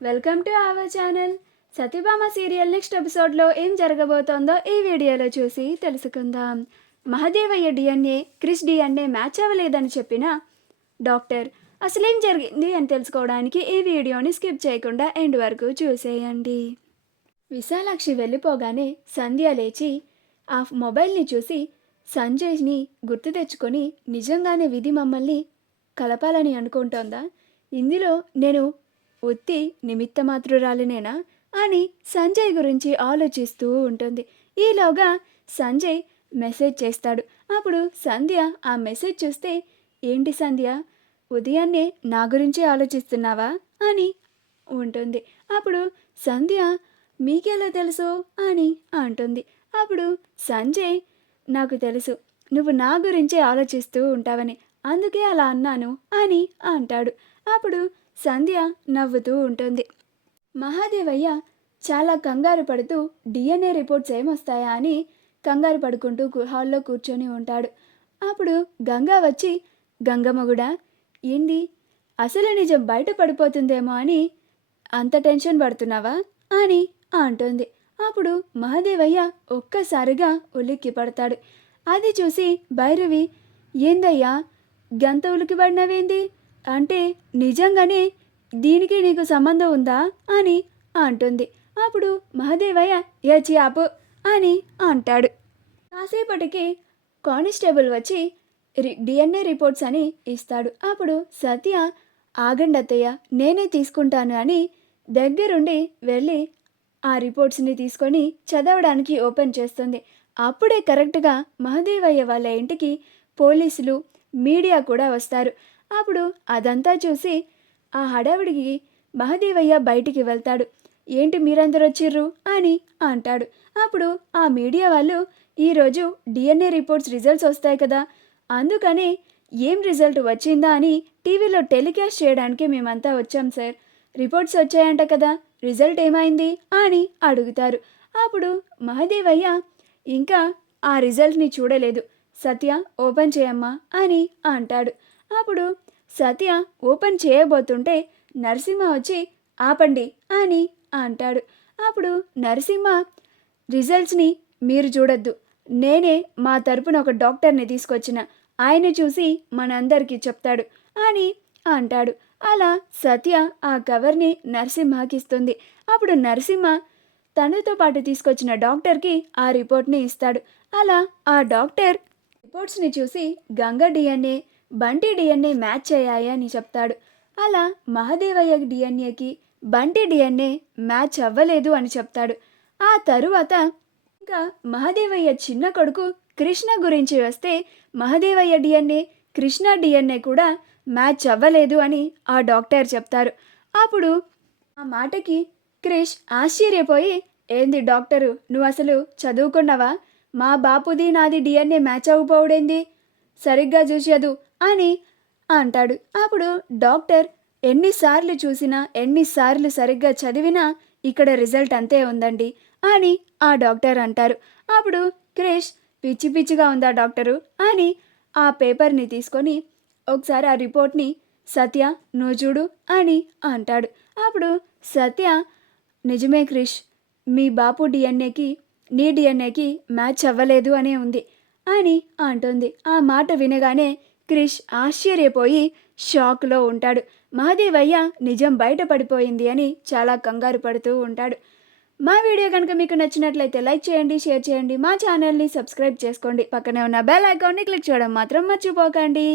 Welcome to our channel. Satyabhama serial next ఎపిసోడ్లో ఏం జరగబోతోందో ఈ వీడియోలో చూసి తెలుసుకుందాం. Mahadevayya DNA Krish DNA match అవ్వలేదని చెప్పిన డాక్టర్ అసలేం జరిగింది అని తెలుసుకోవడానికి ఈ వీడియోని స్కిప్ చేయకుండా ఎండ్ వరకు చూసేయండి. విశాలాక్షి వెళ్ళిపోగానే సంధ్య లేచి ఆ మొబైల్ని చూసి సంజయ్ని గుర్తు తెచ్చుకొని నిజంగానే విధి మమ్మల్ని కలపాలని అనుకుంటోందా? ఇందులో నేను ఉత్తి నిమిత్త మాత్రురాలినేనా అని సంజయ్ గురించి ఆలోచిస్తూ ఉంటుంది. ఈలోగా సంజయ్ మెసేజ్ చేస్తాడు. అప్పుడు సంధ్య ఆ మెసేజ్ చూస్తే, ఏంటి సంధ్య, ఉదయాన్నే నా గురించి ఆలోచిస్తున్నావా అని ఉంటుంది. అప్పుడు సంధ్య మీకెలా తెలుసు అని అంటుంది. అప్పుడు సంజయ్, నాకు తెలుసు నువ్వు నా గురించే ఆలోచిస్తూ ఉంటావని, అందుకే అలా అన్నాను అని అంటాడు. అప్పుడు సంధ్య నవ్వుతూ ఉంటుంది. మహాదేవయ్య చాలా కంగారు పడుతూ డిఎన్ఏ రిపోర్ట్స్ ఏమొస్తాయా అని కంగారు పడుకుంటూ హాల్లో కూర్చొని ఉంటాడు. అప్పుడు గంగా వచ్చి, గంగమ్మగుడా ఏంది, అసలు నిజం బయట పడిపోతుందేమో అని అంత టెన్షన్ పడుతున్నావా అని అంటుంది. అప్పుడు మహాదేవయ్య ఒక్కసారిగా ఉలిక్కి పడతాడు. అది చూసి భైరవి, ఏందయ్యా గంత ఉలికి పడినవేంది, అంటే నిజంగానే దీనికి నీకు సంబంధం ఉందా అని అంటుంది. అప్పుడు మహదేవయ్య ఏచి ఆపు అని అంటాడు. కాసేపటికి కానిస్టేబుల్ వచ్చి డిఎన్ఏ రిపోర్ట్స్ అని ఇస్తాడు. అప్పుడు సత్య, ఆగండి అత్తయ్య, నేనే తీసుకుంటాను అని దగ్గరుండి వెళ్ళి ఆ రిపోర్ట్స్ని తీసుకొని చదవడానికి ఓపెన్ చేస్తుంది. అప్పుడే కరెక్ట్గా మహదేవయ్య వాళ్ళ ఇంటికి పోలీసులు, మీడియా కూడా వస్తారు. అప్పుడు అదంతా చూసి ఆ హడావిడికి మహదేవయ్య బయటికి వెళ్తాడు. ఏంటి మీరందరూ వచ్చిర్రు అని అంటాడు. అప్పుడు ఆ మీడియా వాళ్ళు, ఈరోజు డిఎన్ఏ రిపోర్ట్స్ రిజల్ట్స్ వస్తాయి కదా, అందుకని ఏం రిజల్ట్ వచ్చిందా అని టీవీలో టెలికాస్ట్ చేయడానికి మేమంతా వచ్చాం సార్. రిపోర్ట్స్ వచ్చాయంట కదా, రిజల్ట్ ఏమైంది అని అడుగుతారు. అప్పుడు మహదేవయ్య, ఇంకా ఆ రిజల్ట్ని చూడలేదు, సత్య ఓపెన్ చేయమ్మా అని అంటాడు. అప్పుడు సత్య ఓపెన్ చేయబోతుంటే నరసింహ వచ్చి ఆపండి అని అంటాడు. అప్పుడు నరసింహ, రిజల్ట్స్ని మీరు చూడొద్దు, నేనే మా తరపున ఒక డాక్టర్ని తీసుకొచ్చిన, ఆయన చూసి మనందరికీ చెప్తాడు అని అంటాడు. అలా సత్య ఆ కవర్ని నరసింహకి ఇస్తుంది. అప్పుడు నరసింహ తనతో పాటు తీసుకొచ్చిన డాక్టర్కి ఆ రిపోర్ట్ని ఇస్తాడు. అలా ఆ డాక్టర్ రిపోర్ట్స్ని చూసి Ganga DNA, Bunty DNA match అయ్యాయి అని చెప్తాడు. అలా మహదేవయ్య డిఎన్ఏకి బంటి డిఎన్ఏ మ్యాచ్ అవ్వలేదు అని చెప్తాడు. ఆ తరువాత ఇంకా మహదేవయ్య చిన్న కొడుకు కృష్ణ గురించి వస్తే, మహదేవయ్య డిఎన్ఏ కృష్ణ డిఎన్ఏ కూడా మ్యాచ్ అవ్వలేదు అని ఆ డాక్టర్ చెప్తారు. అప్పుడు ఆ మాటకి క్రిష్ ఆశ్చర్యపోయి, ఏంది డాక్టరు, నువ్వు అసలు చదువుకున్నావా, మా బాపుది నాది డిఎన్ఏ మ్యాచ్ అవ్వకపోవడేంది, సరిగ్గా చూసేదు అని అంటాడు. అప్పుడు డాక్టర్, ఎన్నిసార్లు చూసినా ఎన్నిసార్లు సరిగ్గా చదివినా ఇక్కడ రిజల్ట్ అంతే ఉందండి అని ఆ డాక్టర్ అంటారు. అప్పుడు క్రిష్, పిచ్చి పిచ్చిగా ఉందా డాక్టరు అని ఆ పేపర్ని తీసుకొని ఒకసారి ఆ రిపోర్ట్ని, సత్య నువ్వు చూడు అని అంటాడు. అప్పుడు సత్య, నిజమే క్రిష్, మీ బాపు డిఎన్ఏకి నీ డిఎన్ఏకి మ్యాచ్ అవ్వలేదు అనే ఉంది అని అంటుంది. ఆ మాట వినగానే క్రిష్ ఆశ్చర్యపోయి షాక్లో ఉంటాడు. మహదేవయ్య నిజం బయటపడిపోయింది అని చాలా కంగారు పడుతూ ఉంటాడు. మా వీడియో కనుక మీకు నచ్చినట్లయితే లైక్ చేయండి, షేర్ చేయండి, మా ఛానల్ని సబ్స్క్రైబ్ చేసుకోండి, పక్కనే ఉన్న బెల్ ఐకాన్ని క్లిక్ చేయడం మాత్రం మర్చిపోకండి.